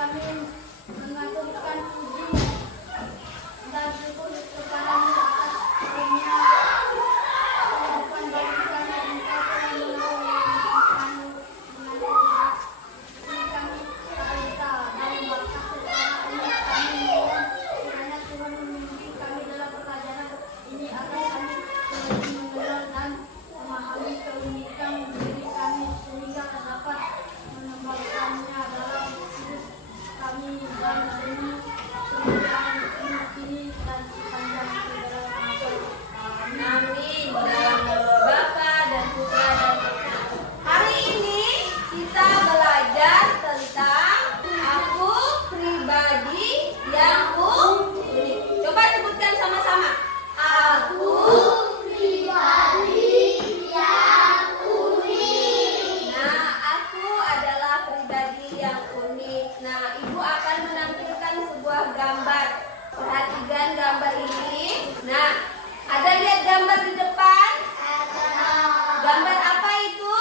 kami mengaturkan puji dan syukur kepadamu atas karunia kehidupan bagi kami. Engkau telah menolong kami dengan tidak ini kami minta dan berkat kepada umat kami mohon kiranya Tuhan membimbing kami dalam pelajaran ini agar kami lebih mengenal dan memahami keunikan diri kami sehingga dapat mengembangkannya dalam hidup kami dan demi kemuliaan ini dan sepanjang segala masa. Amin. Dalam nama Bapa dan Putra dan Roh Kudus. Hari ini kita belajar tentang aku pribadi yang unik. Coba sebutkan sama-sama. Aku Pribadi yang unik. Nah, aku adalah pribadi yang unik. Nah, Ibu akan menampilkan sebuah gambar. Perhatikan gambar ini. Nah, ada lihat gambar di depan? Gambar apa itu?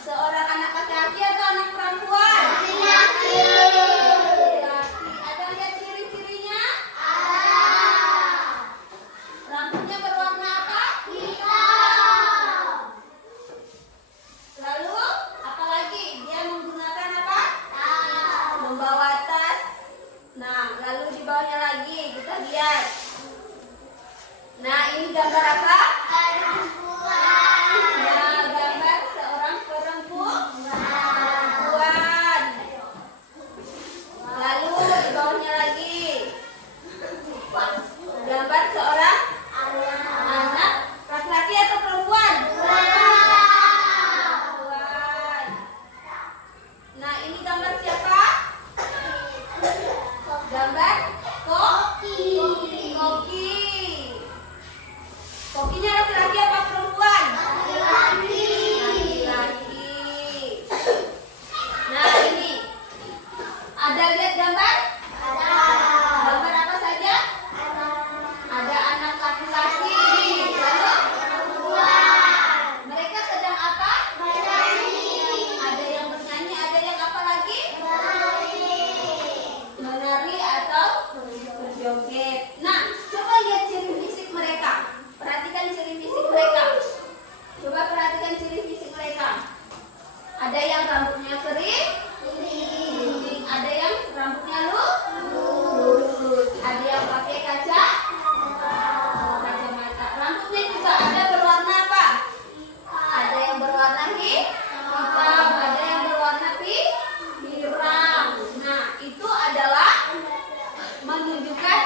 Seorang anak laki-laki atau anak perempuan? Laki-laki. Ada lihat ciri-cirinya? Rambutnya berwarna apa? Hitam. Lalu, apalagi? Dia menggunakan apa? Tas. Membawa tas. Nah, lalu di bawahnya lagi kita lihat. Nah, ini gambar apa? Perempuan. Nah, gambar seorang perempuan. Lalu di bawahnya lagi gambar seorang anak laki-laki atau perempuan? Perempuan. Nah, ini gambar siapa? Gambar Koki. Koki. Kokinya laki-laki apa perempuan? Laki-laki. Laki-laki. Nah, ini ada lihat gambar? Gambar apa saja? Ada anak laki-laki. Lalu mereka sedang apa? Ada yang bernyanyi, ada yang apa lagi? Menari atau berjoget. Nah, coba lihat ciri fisik mereka. Perhatikan ciri fisik mereka. Coba perhatikan ciri fisik mereka. Ada yang rambutnya kering, ada yang rambutnya lurus, ada yang pakai kacamata. Rambutnya juga ada berwarna apa? Ada yang berwarna hitam, ada yang berwarna pirang. Nah, itu adalah menunjukkan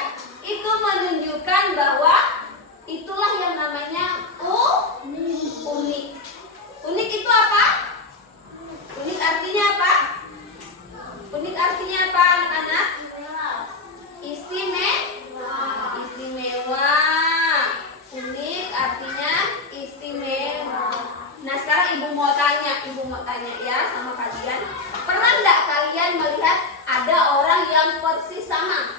bahwa itulah yang namanya unik. Unik itu apa? Unik artinya apa? Unik artinya apa, anak-anak? Istimewa. Unik artinya istimewa. Nah, sekarang ibu mau tanya ya sama kalian. Pernah nggak kalian melihat ada orang yang persis sama?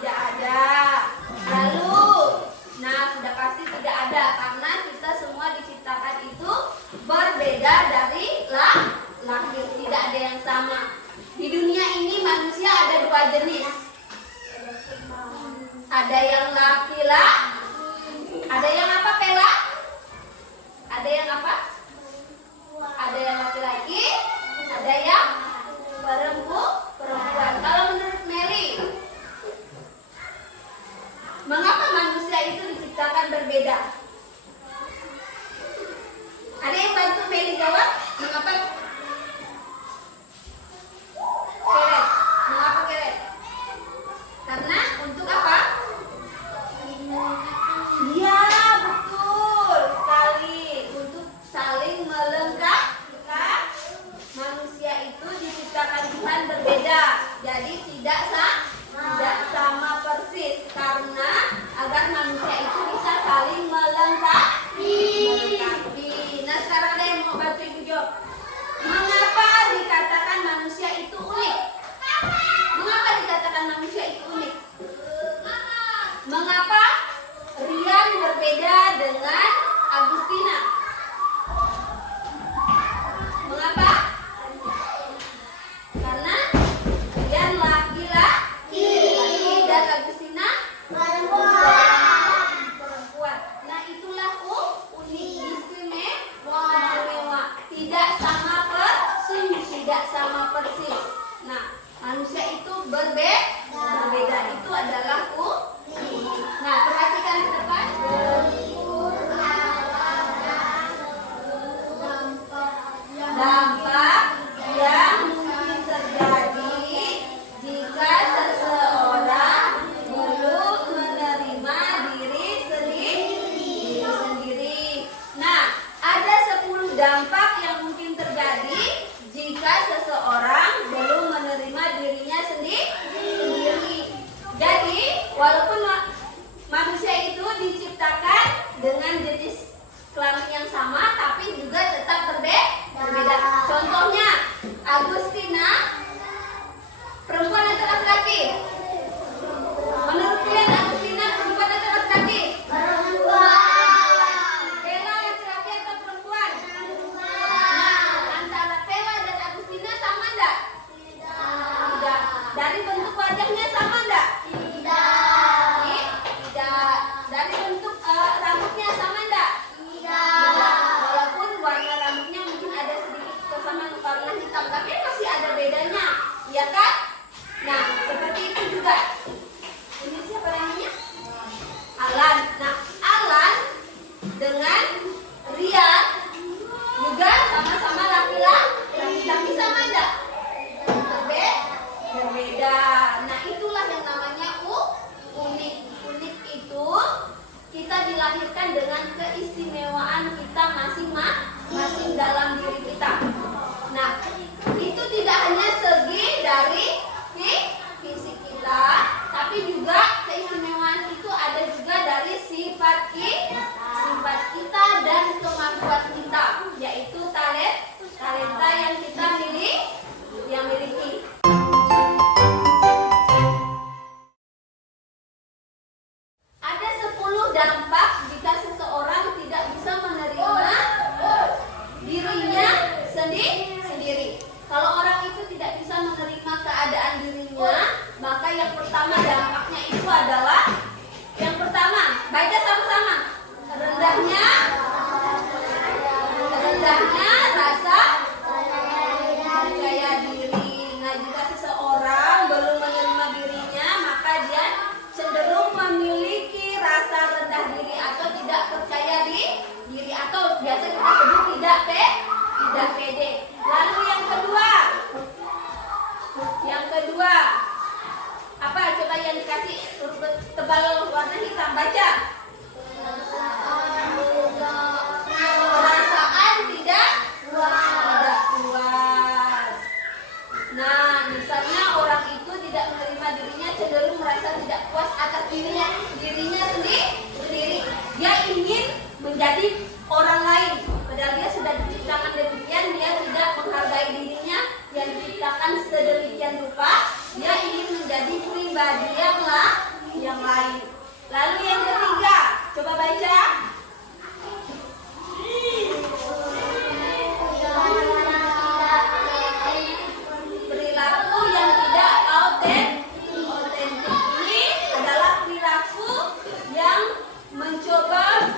Tidak ada. Lalu, nah sudah pasti tidak ada karena kita semua diciptakan itu berbeda dari lahir, tidak ada yang sama. Di dunia ini manusia ada dua jenis. Ada yang laki-laki, ada yang apa Pela? Ada yang apa? Ada yang laki-laki, ada yang perempuan. Kalau menurut Mary, mengapa manusia itu diciptakan berbeda? Ada yang bantu Mary jawab? Mengapa? Keret. Mengapa keret? Karena untuk apa? Iya, betul sekali. Untuk dampak yang mungkin terjadi jika seseorang belum menerima diri sendiri. Nah, ada 10 dampak yang mungkin terjadi jika seseorang belum menerima dirinya sendiri. Jadi, walaupun manusia itu diciptakan dengan jenis kelamin yang sama, tapi juga tetap berbeda. Contohnya, Agustina, perempuan atau laki-laki? Menurut kalian, Agustina perempuan atau laki-laki? Bella laki-laki atau perempuan? Nah, antara Bella dan Agustina sama enggak? Tidak. Dari bentuk wajahnya sama enggak? Tidak. Dari bentuk rambutnya sama enggak? Walaupun warna rambutnya mungkin ada sedikit kesamaan warna hitam, tapi masih ada bedanya, ya kan? Nah, seperti itu juga. Ini siapa namanya? Alan. Nah, Alan dengan Rian juga sama-sama laki-laki, tapi sama enggak? Berbeda. Nah, itulah yang namanya unik. Unik itu kita dilahirkan dengan keistimewaan kita masing-masing dalam diri kita. Nah, itu tidak hanya segi dari fisik kita, tapi juga keistimewaan itu ada juga dari sifat kita dan kemampuan kita, yaitu talenta yang kita miliki. Ada 10 dampak jika seseorang tidak bisa menerima dirinya sendiri. Kalau orang itu tidak bisa menerima keadaan dirinya, maka yang pertama dampaknya itu adalah, yang pertama, baca sama-sama. Rendahnya rasa percaya diri. Nah, jika seseorang belum menerima dirinya, maka dia cenderung memiliki rasa rendah diri atau tidak percaya diri, atau biasa kita sebut tidak pede. Lalu yang kedua apa? Coba yang dikasih tebal warna hitam, baca. Perasaan tidak puas. Nah, misalnya orang itu tidak menerima dirinya, cenderung merasa tidak puas atas dirinya sendiri. Dia ingin menjadi orang lain, padahal dia sudah diciptakan demikian. Dia tidak menghargai dirinya yang diciptakan sedemikian rupa. Dia ingin menjadi pribadi yang lain. Lalu yang ketiga, coba baca. Perilaku yang tidak autentik. Ini adalah perilaku yang mencoba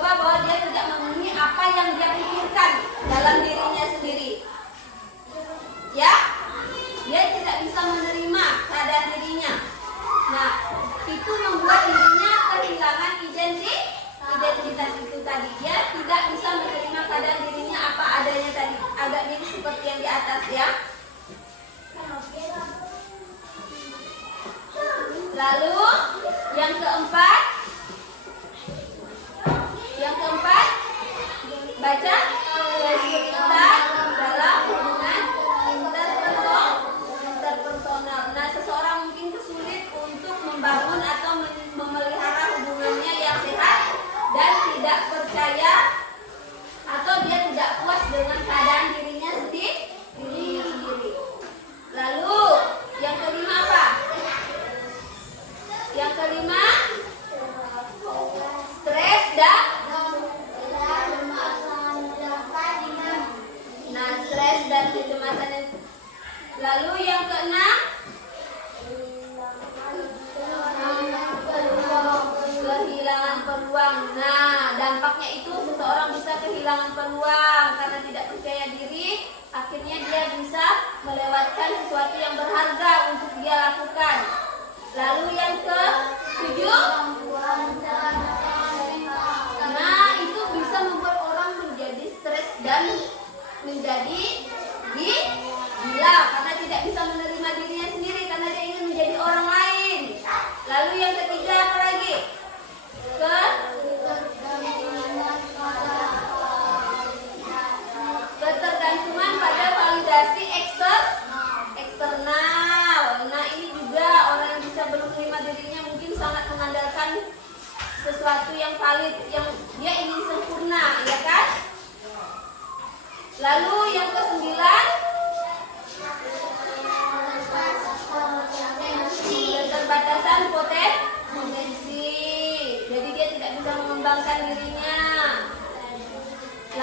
bahwa dia tidak memenuhi apa yang dia pikirkan dalam dirinya sendiri. Ya, dia tidak bisa menerima keadaan dirinya. Nah, itu membuat dirinya kehilangan identitas itu tadi. Dia tidak bisa menerima keadaan dirinya apa adanya tadi. Agak mirip seperti yang di atas ya. Lalu yang keempat, baca, kesulitan dalam hubungan interpersonal. Nah, seseorang mungkin kesulit untuk membangun atau memelihara hubungannya yang sehat dan tidak percaya, atau dia tidak puas dengan keadaan dirinya sendiri. Lalu yang kelima apa? Yang kelima, stres dan kecemasan. Lalu yang keenam, kehilangan peluang. Nah, dampaknya itu seseorang bisa kehilangan peluang karena tidak percaya diri. Akhirnya dia bisa melewatkan sesuatu yang berharga untuk dia lakukan. Lalu yang ke-7, nah itu bisa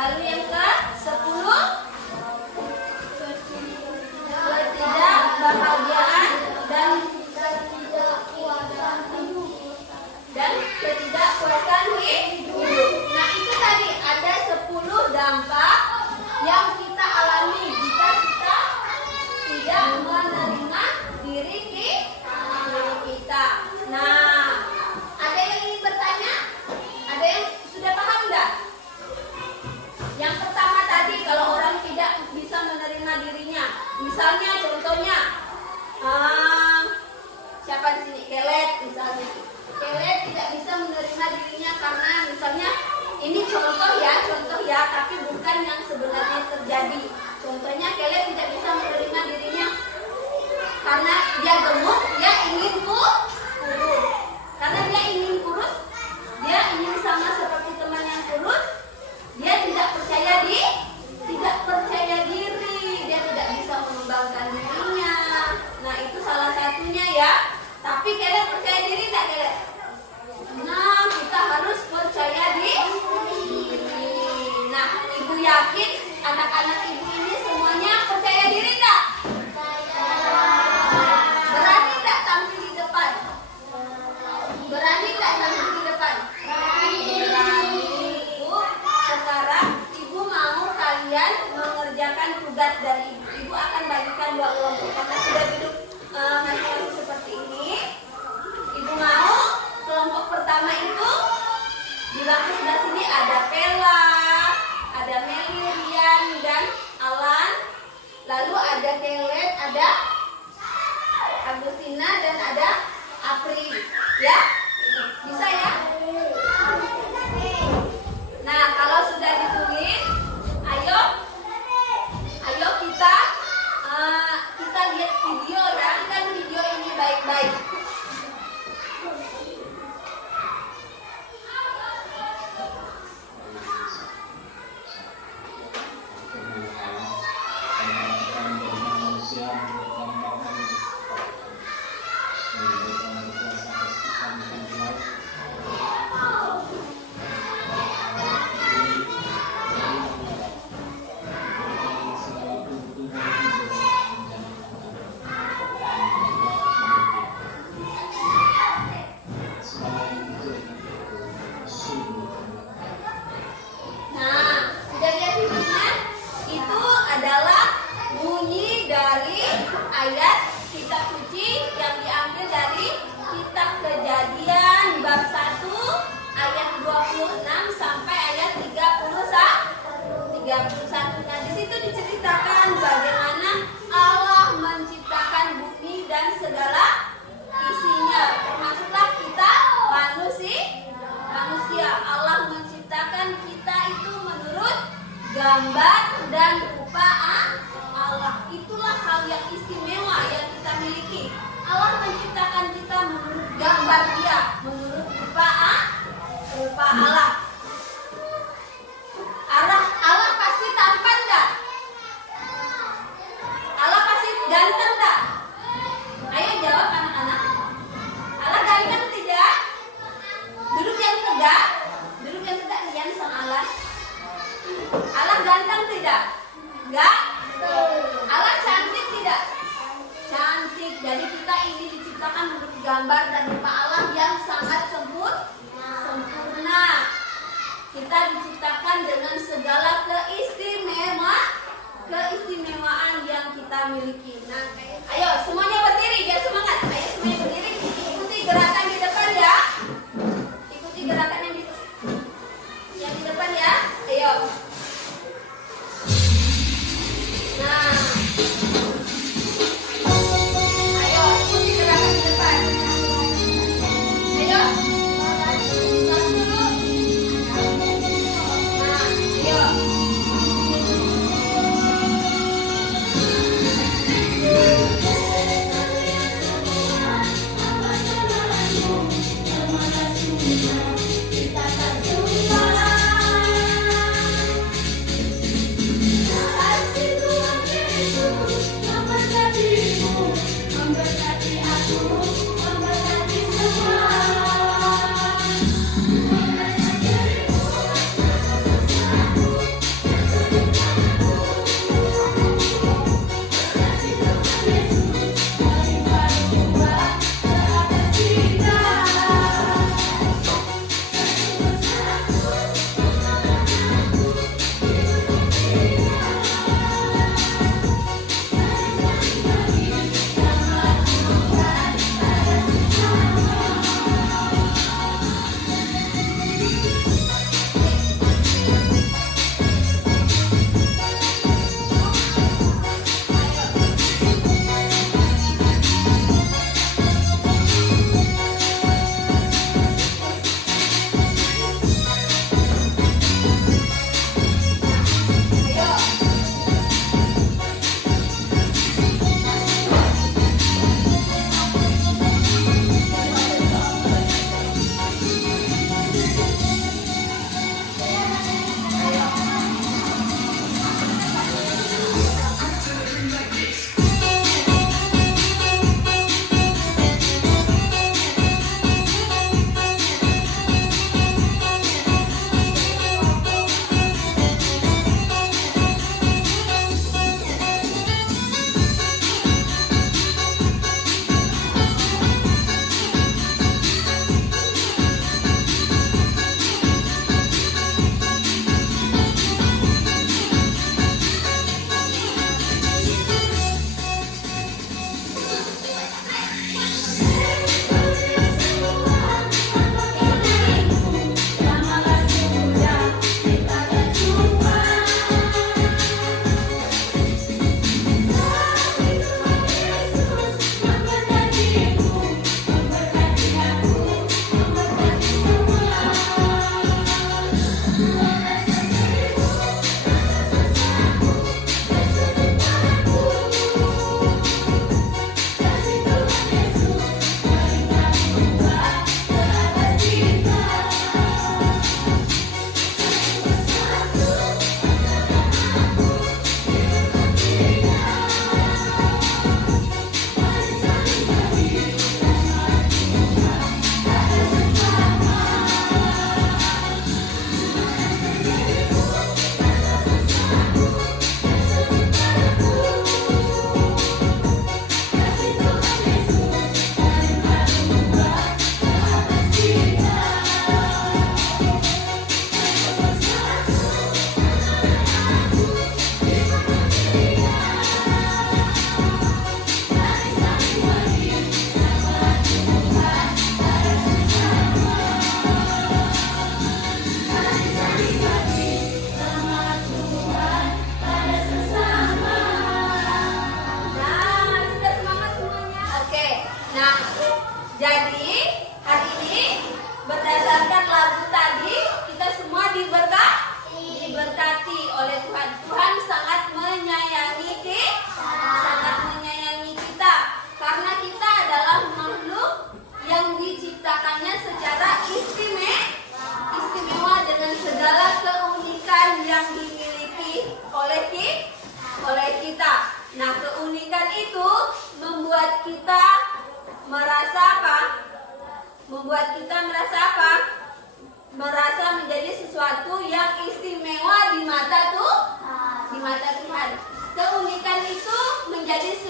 Lalu yang ke-10, ketidakbahagiaan dan ketidakpuasan hidup. Nah, itu tadi ada 10 dampak yang kita alami jika kita tidak menerima diri kita. Nah, ada yang ingin bertanya? Ada yang sudah paham enggak? Yang pertama tadi, kalau orang tidak bisa menerima dirinya, misalnya contohnya siapa di sini? Kelet misalnya. Kelet tidak bisa menerima dirinya karena misalnya ini contoh ya, tapi bukan yang sebenarnya terjadi. Contohnya Kelet tidak bisa menerima dirinya karena dia gemuk, dia ingin kurus. Karena dia ingin kurus, dia ingin sama seperti teman yang kurus, dia tidak percaya diri, dia tidak bisa mengembangkan dirinya. Nah, itu salah satunya ya. Tapi Kelet percaya diri tidak, Kelet? Nah, kita harus percaya diri. Nah, ibu yakin anak-anak ibu ini semuanya percaya diri tak? Berani tak tampil di depan? Berani tak tampil di depan? Berani. Sekarang ibu mau kalian mengerjakan tugas dari ibu. Ibu akan bagikan 2 kelompok karena sudah duduk masing-masing seperti ini. Ibu mau kelompok pertama itu di bangku sebelah sini ada Pela, ada Meli, Rian, dan Alan. Lalu ada Kelet, ada Agustina, dan ada Apri. Ya? Bisa ya? Nah, kalau sudah ditulis, ayo kita lihat video ya. Kan video ini baik-baik. Ayat kitab suci yang diambil dari kitab Kejadian bab 1 ayat 26 sampai ayat 31. Nah, di situ diceritakan bagaimana Allah menciptakan bumi dan segala isinya, termasuklah kita manusia. Allah menciptakan kita itu menurut gambar dan rupa Allah. Itulah hal yang istimewa yang kita miliki. Allah menciptakan kita menurut gambar Dia, menurut rupa Allah. Allah pasti tampan enggak? Allah pasti ganteng enggak? Ayo jawab anak-anak. Allah ganteng tidak? Duduk yang tegak Rian sama Allah. Allah ganteng tidak? Enggak? Allah cantik tidak? Cantik. Jadi kita ini diciptakan menurut gambar dan rupa Allah yang sangat sempurna. Kita diciptakan dengan segala keistimewaan yang kita miliki. Nah, ayo semuanya berdiri biar semangat. Ayo semuanya berdiri. Ikuti gerakan di depan ya. Ikuti gerakan yang di depan ya. Ayo. Nah, ayo ikuti gerakan di depan. Ayo, stop dulu. Nah, ayo.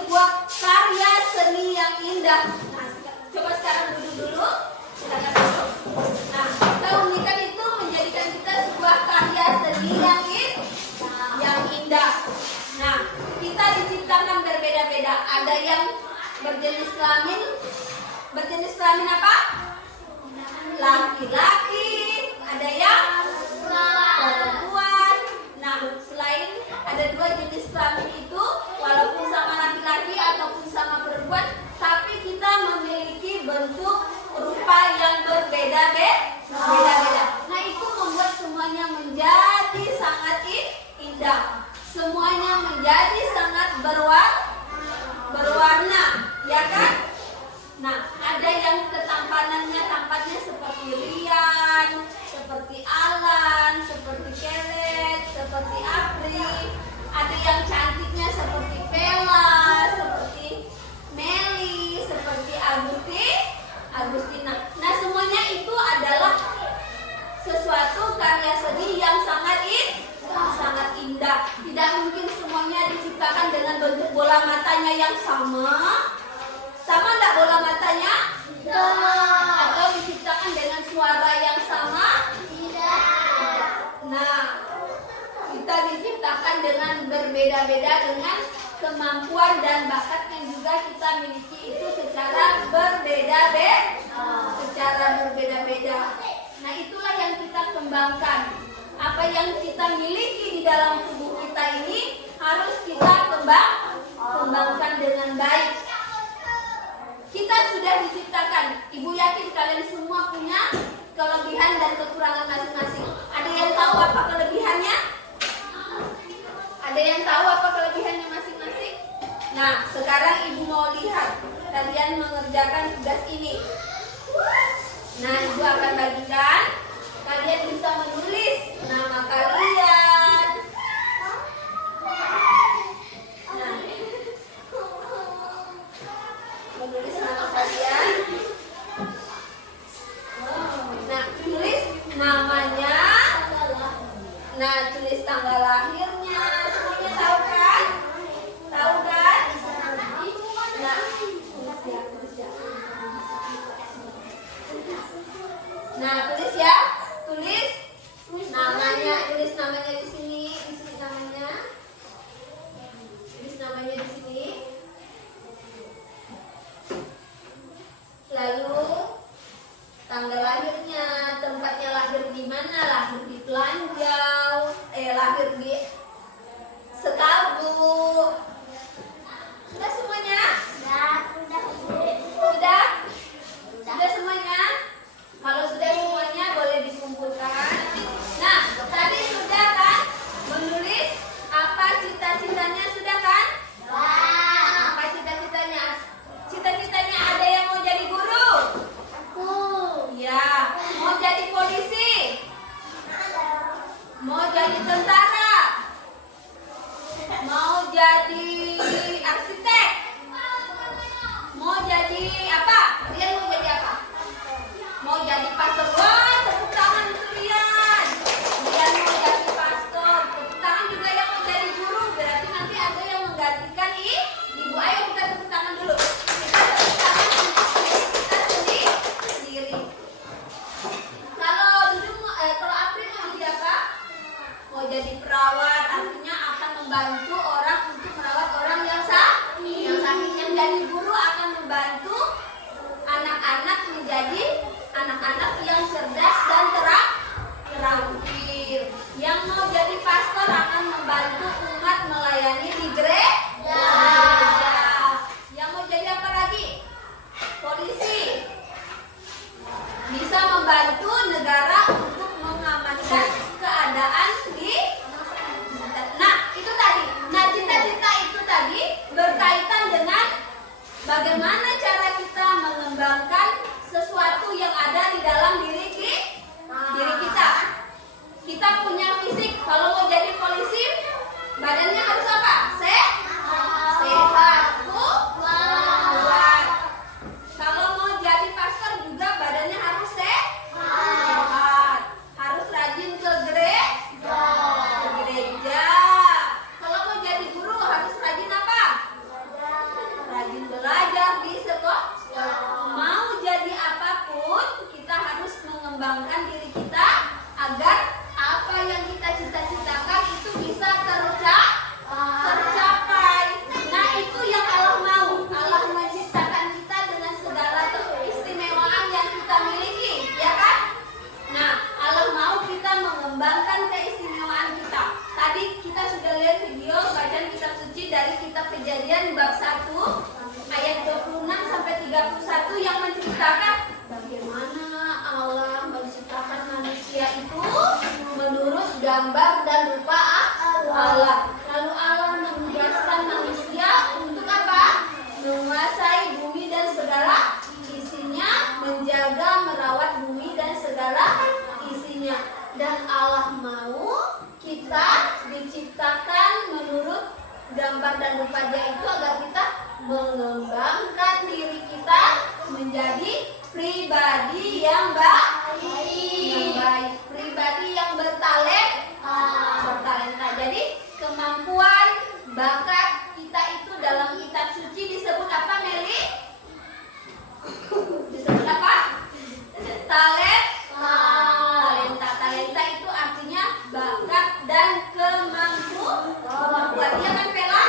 sebuah karya seni yang indah. Nah, coba sekarang duduk dulu. Silakan duduk. Nah, keunikan itu menjadikan kita sebuah karya seni yang indah. Nah, kita diciptakan berbeda-beda. Ada yang berjenis kelamin apa? Laki-laki. Ada yang perempuan. Nah, selain ada dua jenis kelamin itu, walaupun sama laki-laki ataupun sama perempuan, tapi kita memiliki bentuk rupa yang berbeda-beda. Nah, itu membuat semuanya menjadi sangat indah. Semuanya menjadi sangat berwarna, ya kan? Nah, ada yang ketampanannya tampaknya seperti Rian, seperti Alan, seperti Kelet, seperti Apri. Ada yang cantiknya seperti Bella, seperti Meli, seperti Agustina. Nah, semuanya itu adalah sesuatu karya seni yang sangat indah. Tidak mungkin semuanya diciptakan dengan bentuk bola matanya yang sama. Sama enggak bola matanya? Atau diciptakan dengan suara yang sama? Tidak. Nah, kita diciptakan dengan berbeda-beda, dengan kemampuan dan bakat yang juga kita miliki itu secara berbeda-beda. Nah, itulah yang kita kembangkan. Apa yang kita miliki di dalam tubuh kita ini harus kita kembangkan dengan baik. Kita sudah diciptakan. Ibu yakin kalian semua punya kelebihan dan kekurangan masing-masing. Ada yang tahu apa kelebihannya? Ada yang tahu apa kelebihannya masing-masing? Nah, sekarang ibu mau lihat kalian mengerjakan tugas ini. Nah, ibu akan bagikan. Kalian bisa menulis nama kalian. Nah, menulis nama kalian. Nah, tulis namanya. Nah, tulis tanggal lahirnya. Semuanya tahu kan? Tahu kan? Nah, tulis ya. Tulis namanya di sini, namanya. Tulis namanya di sini. Lalu tanggal lahirnya, tempatnya lahir di mana? Lahir di Telanjau, lahir di Sekabu. Sudah semuanya? Sudah? Sudah semuanya? Kalau sudah semuanya boleh dikumpulkan. Nah, tadi sudah kan menulis apa cita-citanya, sudah kan? Apa cita-citanya? Cita-citanya ada yang mau jadi guru? Ya. Mau jadi polisi? Mau jadi tentara? Mau jadi arsitek? Mau jadi apa? Kalian mau jadi apa? Mau jadi pastor? Wah, tepuk tangan untuk Rian. Rian mau jadi pastor. Tepuk tangan juga yang mau jadi guru. Berarti nanti ada yang menggantikan ibu. Ayo kita tepuk tangan dulu. Kita tepuk tangan untuk diri kita sendiri. Kalau Apri mau jadi apa? Mau jadi perawat. Artinya akan membantu orang untuk merawat orang yang sakit. Yang jadi guru akan membantu anak-anak menjadi anak-anak yang cerdas dan terampil. Yang mau jadi pastor akan membantu umat melayani di gereja. Yang mau jadi apa lagi? Polisi. Bisa membantu negara untuk mengamankan keadaan di. Nah, itu tadi. Nah, cita-cita itu tadi berkaitan dengan bagaimana cara kita mengembangkan sesuatu yang ada di dalam diri kita. Kita punya fisik. Kalau mau jadi polisi, badannya harus apa? Sehat. Kuat. Kalau mau jadi pastor juga badannya harus sehat. Harus rajin ke gereja. Kalau mau jadi guru harus rajin apa? gambar dan rupa Allah. Lalu Allah menugaskan manusia untuk apa? Menguasai bumi dan segala isinya, menjaga, merawat bumi dan segala isinya. Dan Allah mau kita diciptakan menurut gambar dan rupa Dia itu agar kita mengembangkan diri kita menjadi pribadi yang baik, pribadi yang bertalenta. Jadi kemampuan, bakat kita itu dalam kitab suci disebut apa, Meli? Disebut apa? Talenta. Talenta itu artinya bakat dan kemampuan. Iya kan, Vela?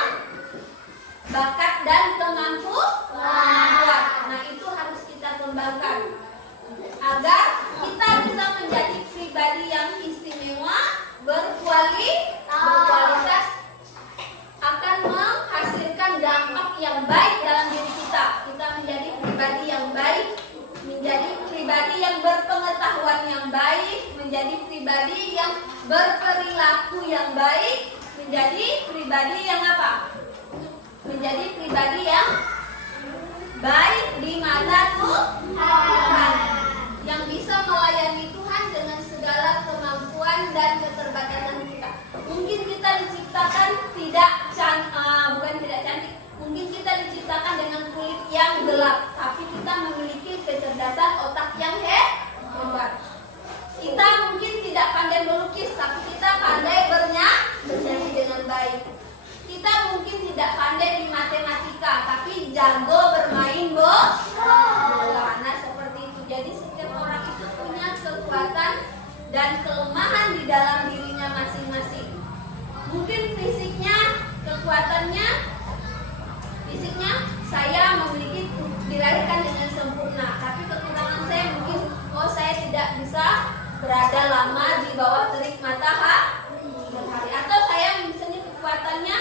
Bakat dan kemampuan. Nah, itu harus kita kembangkan agar kita bisa menjadi pribadi yang istimewa, berkualitas, akan menghasilkan dampak yang baik dalam diri kita. Kita menjadi pribadi yang baik, menjadi pribadi yang berpengetahuan yang baik, menjadi pribadi yang berperilaku yang baik, menjadi pribadi yang apa? Menjadi pribadi yang baik di mata Tuhan, yang bisa melayani Tuhan dengan segala kemampuan dan keterbatasan kita. Mungkin kita diciptakan bukan tidak cantik, mungkin kita diciptakan dengan kulit yang gelap, tapi kita memiliki kecerdasan otak yang hebat. Kita mungkin tidak pandai melukis, tapi kita pandai bernyanyi dengan baik. Kita mungkin tidak pandai di matematika, tapi jago bermain bola. Nah, seperti itu. Jadi setiap orang itu punya kekuatan dan kelemahan di dalam dirinya masing-masing. Mungkin fisiknya saya memiliki, dilahirkan dengan sempurna, tapi kekurangan saya mungkin saya tidak bisa berada lama di bawah terik matahari, atau saya misalnya kekuatannya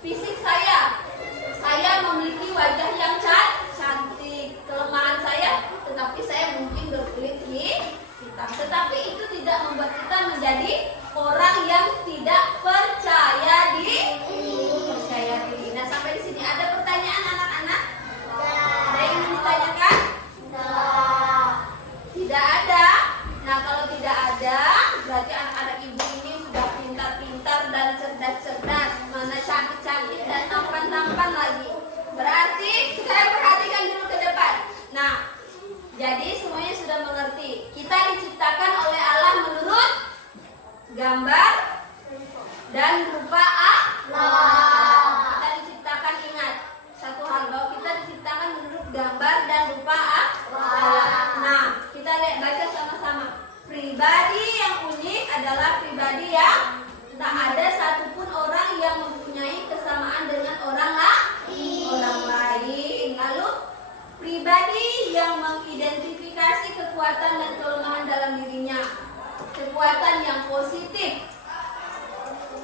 fisik saya memiliki wajah yang cantik. Kelemahan saya, tetapi saya mungkin berkulit hitam. Tetapi itu tidak membuat kita menjadi orang yang tidak percaya diri. Nah, sampai di sini ada pertanyaan anak-anak? Ada yang ingin ditanyakan? Tidak ada. Nah, kalau tidak ada, berarti anak-anak ibu ini sudah pintar-pintar dan cerdas-cerdas, mana cantik-cantik dan tampan-tampan lagi. Berarti saya perhatikan dulu ke depan. Nah, jadi semuanya sudah mengerti. Kita diciptakan oleh Allah menurut gambar dan rupa Allah. Kita diciptakan, ingat satu hal, bahwa kita diciptakan menurut gambar dan rupa Allah. Nah, kita lihat, baca sama-sama. Pribadi yang unik adalah pribadi yang tak ada satupun orang yang mempunyai kesamaan dengan orang lain. Lalu pribadi yang mengidentifikasi kekuatan dan kelemahan dalam dirinya. Kekuatan yang positif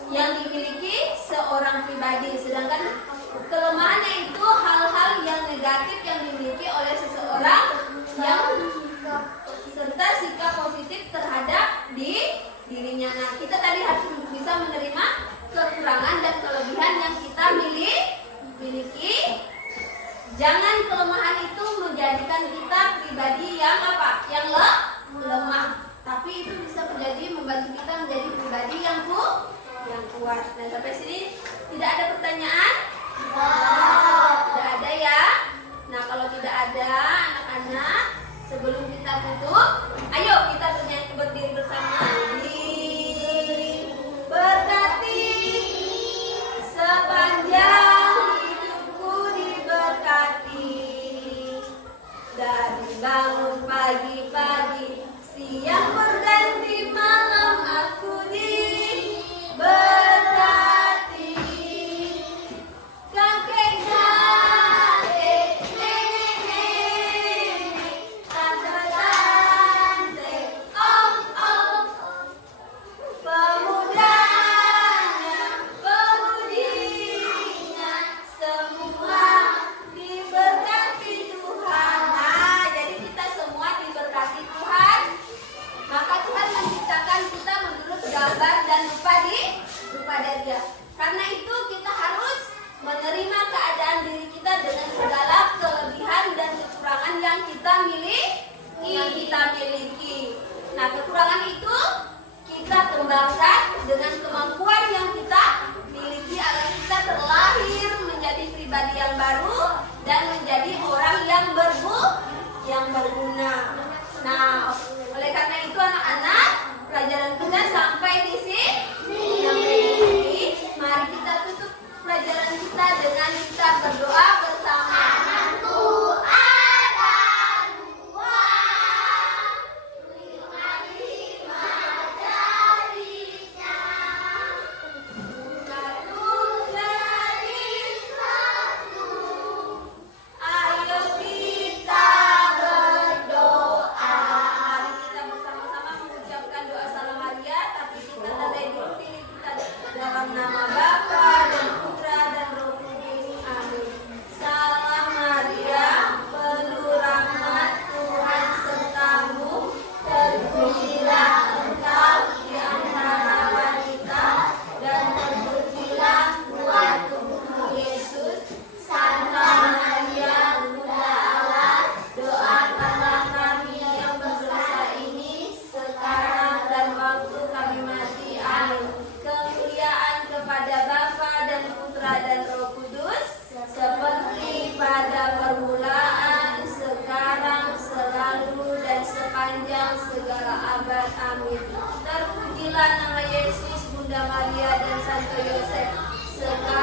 yang dimiliki seorang pribadi, sedangkan kelemahannya itu hal-hal yang negatif yang dimiliki oleh seseorang, yang serta sikap positif terhadap dirinya. Nah, kita tadi harus bisa menerima kekurangan dan kelebihan yang kita miliki. Jangan kelemahan itu menjadikan kita pribadi yang apa? Yang lemah. Tapi itu bisa membantu kita menjadi pribadi yang kuat. Nah, sampai sini tidak ada pertanyaan? Tidak ada ya? Nah, kalau tidak ada, anak-anak, sebelum kita tutup, ayo kita berdiri bersama. Diberkati sepanjang hidupku, diberkati dari bangun pagi-pagi, siang berganti malam, aku diberkati. Kakek-kakek, nenek-nenek, tante-tante, om-om, pemudanya, pemudinya, semua diberkati Tuhan. Nah, jadi kita semua diberkati Tuhan. Maka Tuhan menciptakan kita menurut gambar jangan lupa dari Dia. Karena itu kita harus menerima keadaan diri kita dengan segala kelebihan dan kekurangan yang kita miliki. Nah, kekurangan itu kita kembangkan dengan kemampuan yang kita miliki agar kita terlahir menjadi pribadi yang baru dan menjadi orang yang berguna. Nah, oleh karena itu anak-anak, pelajaran kita sampai di sini. Mari kita tutup pelajaran kita dengan kita berdoa bersama. Dalam nama Bapa dan Putra dan Roh Kudus. Amin. Salam Maria, penuh rahmat, Tuhan sertamu. Terpujilah engkau di antara wanita, dan terpujilah buah tubuhmu Yesus. Santa Maria, Bunda Allah, doakanlah kami yang berdosa ini sekarang dan waktu kami mati. Amin. Kemuliaan kepada Bapa dan Putra dan Roh Kudus, seperti pada permulaan, sekarang, selalu, dan sepanjang segala abad. Amin. Terpujilah nama Yesus, Bunda Maria dan Santo Yosef, sekarang